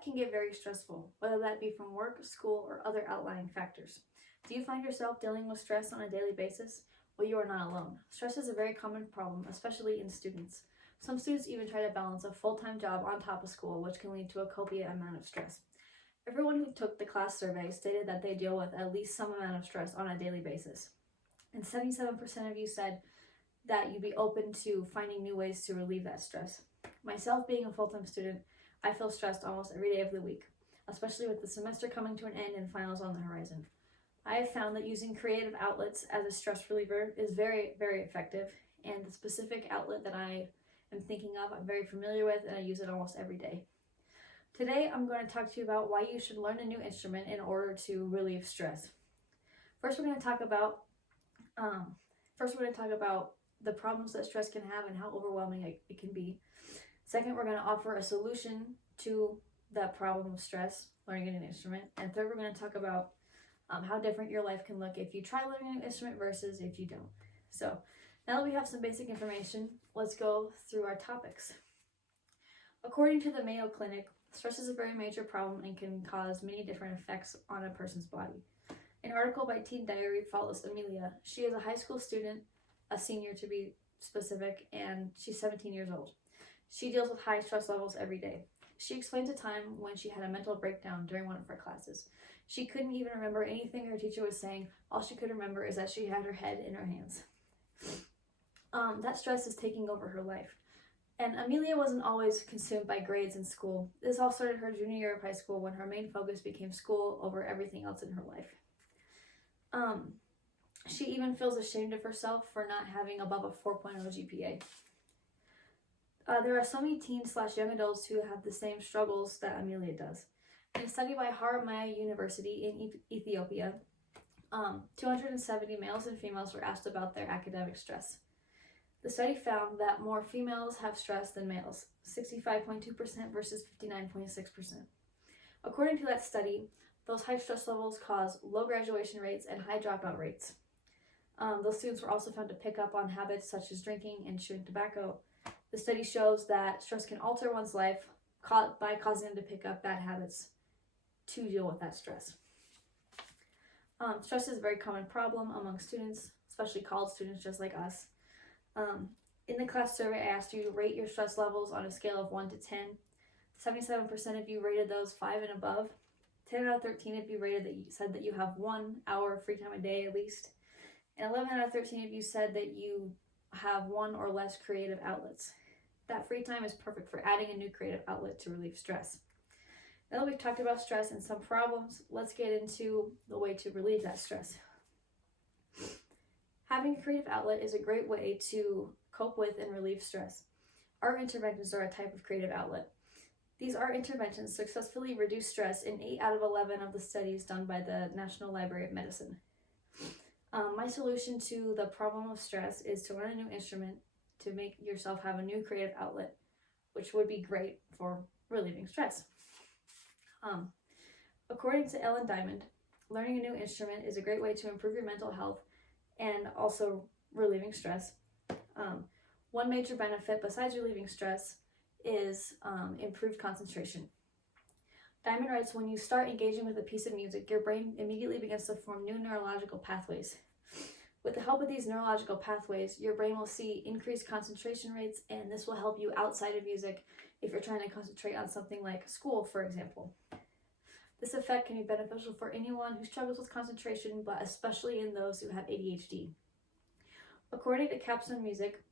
Life can get very stressful, whether that be from work, school, or other outlying factors. Do you find yourself dealing with stress on a daily basis? Well, you are not alone. Stress is a very common problem, especially in students. Some students even try to balance a full-time job on top of school, which can lead to a copious amount of stress. Everyone who took the class survey stated that they deal with at least some amount of stress on a daily basis. And 77% of you said that you'd be open to finding new ways to relieve that stress. Myself, being a full-time student, I feel stressed almost every day of the week, especially with the semester coming to an end and finals on the horizon. I have found that using creative outlets as a stress reliever is very, very effective, and the specific outlet that I am thinking of, I'm very familiar with, and I use it almost every day. Today, I'm going to talk to you about why you should learn a new instrument in order to relieve stress. First, we're going to talk about the problems that stress can have and how overwhelming it can be. Second, we're going to offer a solution to that problem of stress, learning a new instrument. And third, we're going to talk about how different your life can look if you try learning a new instrument versus if you don't. So now that we have some basic information, let's go through our topics. According to the Mayo Clinic, stress is a very major problem and can cause many different effects on a person's body. An article by Teen Diary follows Amelia. She is a high school student, a senior to be specific, and she's 17 years old. She deals with high stress levels every day. She explains a time when she had a mental breakdown during one of her classes. She couldn't even remember anything her teacher was saying. All she could remember is that she had her head in her hands. That stress is taking over her life. And Amelia wasn't always consumed by grades in school. This all started her junior year of high school when her main focus became school over everything else in her life. She even feels ashamed of herself for not having above a 4.0 GPA. There are so many teens/young adults who have the same struggles that Amelia does. In a study by Haramaya University in Ethiopia, 270 males and females were asked about their academic stress. The study found that more females have stress than males, 65.2% versus 59.6%. According to that study, those high stress levels cause low graduation rates and high dropout rates. Those students were also found to pick up on habits such as drinking and chewing tobacco. The study shows that stress can alter one's life by causing them to pick up bad habits to deal with that stress. Stress is a very common problem among students, especially college students just like us. In the class survey, I asked you to rate your stress levels on a scale of 1 to 10. 77% of you rated those 5 and above. 10 out of 13 of you said that you have 1 hour of free time a day at least. And 11 out of 13 of you said that you have 1 or less creative outlets. That free time is perfect for adding a new creative outlet to relieve stress. Now that we've talked about stress and some problems, let's get into the way to relieve that stress. Having a creative outlet is a great way to cope with and relieve stress. Art interventions are a type of creative outlet. These art interventions successfully reduce stress in 8 out of 11 of the studies done by the National Library of Medicine. My solution to the problem of stress is to learn a new instrument to make yourself have a new creative outlet, which would be great for relieving stress. According to Ellen Diamond, learning a new instrument is a great way to improve your mental health and also relieving stress. One major benefit besides relieving stress is improved concentration. Diamond writes, when you start engaging with a piece of music, your brain immediately begins to form new neurological pathways. With the help of these neurological pathways, your brain will see increased concentration rates, and this will help you outside of music if you're trying to concentrate on something like school, for example. This effect can be beneficial for anyone who struggles with concentration, but especially in those who have ADHD. According to Capstone Music,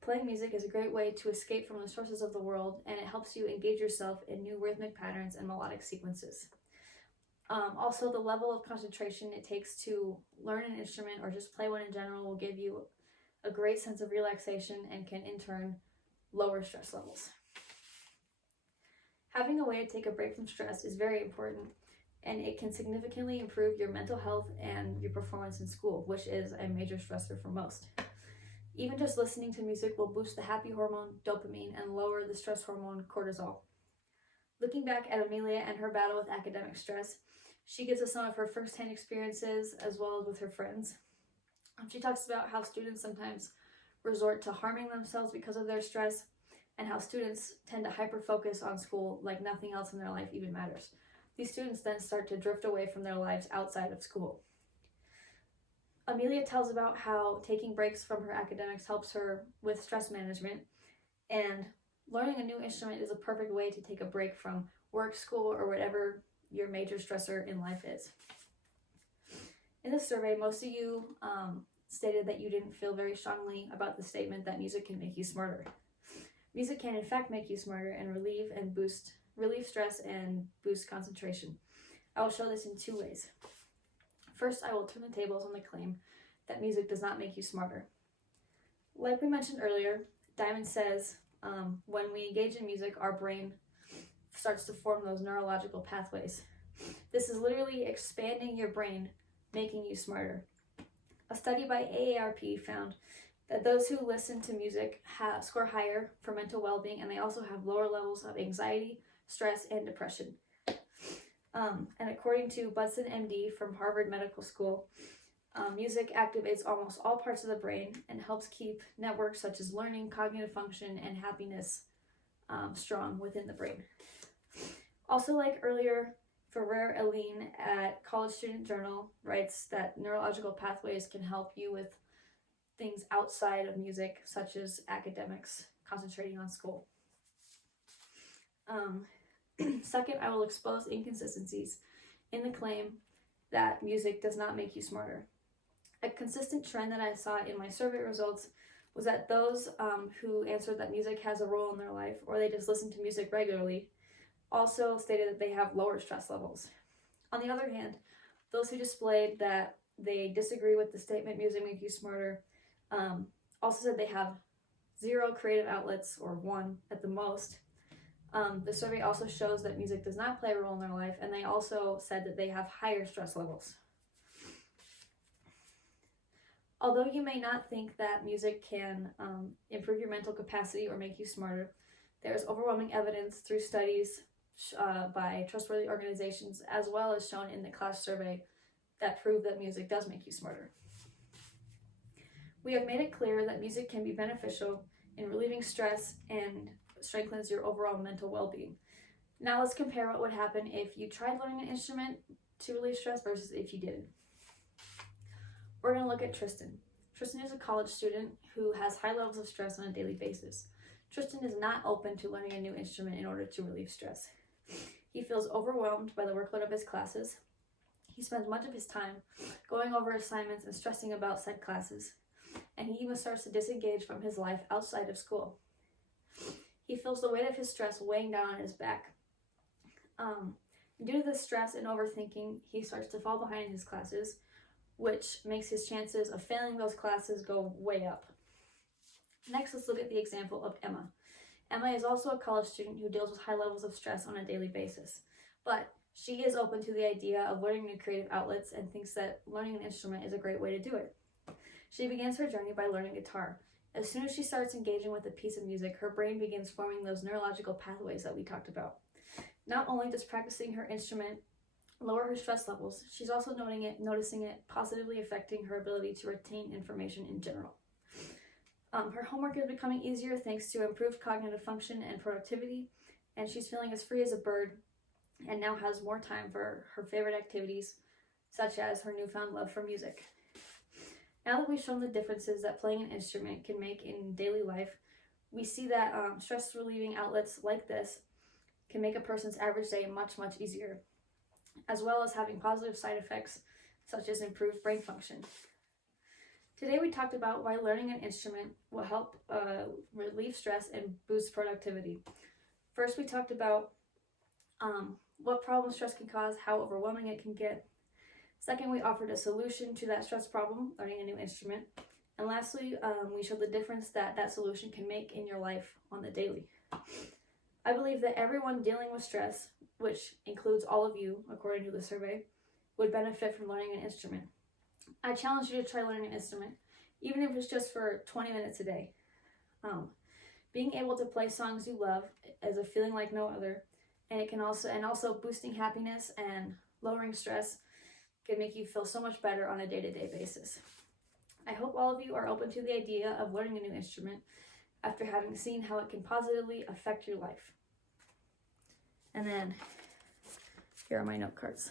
playing music is a great way to escape from the stresses of the world, and it helps you engage yourself in new rhythmic patterns and melodic sequences. Also, the level of concentration it takes to learn an instrument or just play one in general will give you a great sense of relaxation and can in turn lower stress levels. Having a way to take a break from stress is very important, and it can significantly improve your mental health and your performance in school, which is a major stressor for most. Even just listening to music will boost the happy hormone dopamine and lower the stress hormone cortisol. Looking back at Amelia and her battle with academic stress, she gives us some of her first-hand experiences as well as with her friends. She talks about how students sometimes resort to harming themselves because of their stress, and how students tend to hyper-focus on school like nothing else in their life even matters. These students then start to drift away from their lives outside of school. Amelia tells about how taking breaks from her academics helps her with stress management, and learning a new instrument is a perfect way to take a break from work, school, or whatever your major stressor in life is. In this survey, most of you stated that you didn't feel very strongly about the statement that music can make you smarter. Music can in fact make you smarter and relieve stress and boost concentration. I will show this in two ways. First, I will turn the tables on the claim that music does not make you smarter. Like we mentioned earlier, Diamond says when we engage in music, our brain starts to form those neurological pathways. This is literally expanding your brain, making you smarter. A study by AARP found that those who listen to music score higher for mental well-being, and they also have lower levels of anxiety, stress, and depression. And according to Budson, MD from Harvard Medical School, music activates almost all parts of the brain and helps keep networks such as learning, cognitive function, and happiness strong within the brain. Also, like earlier, Ferrer Aline at College Student Journal writes that neurological pathways can help you with things outside of music, such as academics, concentrating on school. Second, I will expose inconsistencies in the claim that music does not make you smarter. A consistent trend that I saw in my survey results was that those who answered that music has a role in their life, or they just listen to music regularly, also stated that they have lower stress levels. On the other hand, those who displayed that they disagree with the statement music makes you smarter also said they have 0 creative outlets, or 1 at the most. The survey also shows that music does not play a role in their life, and they also said that they have higher stress levels. Although you may not think that music can improve your mental capacity or make you smarter, there is overwhelming evidence through studies by trustworthy organizations, as well as shown in the class survey, that prove that music does make you smarter. We have made it clear that music can be beneficial in relieving stress and strengthens your overall mental well-being. Now let's compare what would happen if you tried learning an instrument to relieve stress versus if you didn't. We're going to look at Tristan. Tristan is a college student who has high levels of stress on a daily basis. Tristan is not open to learning a new instrument in order to relieve stress. He feels overwhelmed by the workload of his classes. He spends much of his time going over assignments and stressing about said classes, and he even starts to disengage from his life outside of school. He feels the weight of his stress weighing down on his back. Due to this stress and overthinking, he starts to fall behind in his classes, which makes his chances of failing those classes go way up. Next, let's look at the example of Emma. Emma is also a college student who deals with high levels of stress on a daily basis, but she is open to the idea of learning new creative outlets and thinks that learning an instrument is a great way to do it. She begins her journey by learning guitar. As soon as she starts engaging with a piece of music, her brain begins forming those neurological pathways that we talked about. Not only does practicing her instrument lower her stress levels, she's also noticing it positively affecting her ability to retain information in general. Her homework is becoming easier thanks to improved cognitive function and productivity, and she's feeling as free as a bird and now has more time for her favorite activities, such as her newfound love for music. Now that we've shown the differences that playing an instrument can make in daily life, we see that stress-relieving outlets like this can make a person's average day much, much easier, as well as having positive side effects such as improved brain function. Today we talked about why learning an instrument will help relieve stress and boost productivity. First, we talked about what problems stress can cause, how overwhelming it can get. Second, we offered a solution to that stress problem, learning a new instrument. And lastly, we showed the difference that that solution can make in your life on the daily. I believe that everyone dealing with stress, which includes all of you, according to the survey, would benefit from learning an instrument. I challenge you to try learning an instrument, even if it's just for 20 minutes a day. Being able to play songs you love is a feeling like no other, and it can also boosting happiness and lowering stress can make you feel so much better on a day-to-day basis. I hope all of you are open to the idea of learning a new instrument, after having seen how it can positively affect your life. And then here are my note cards.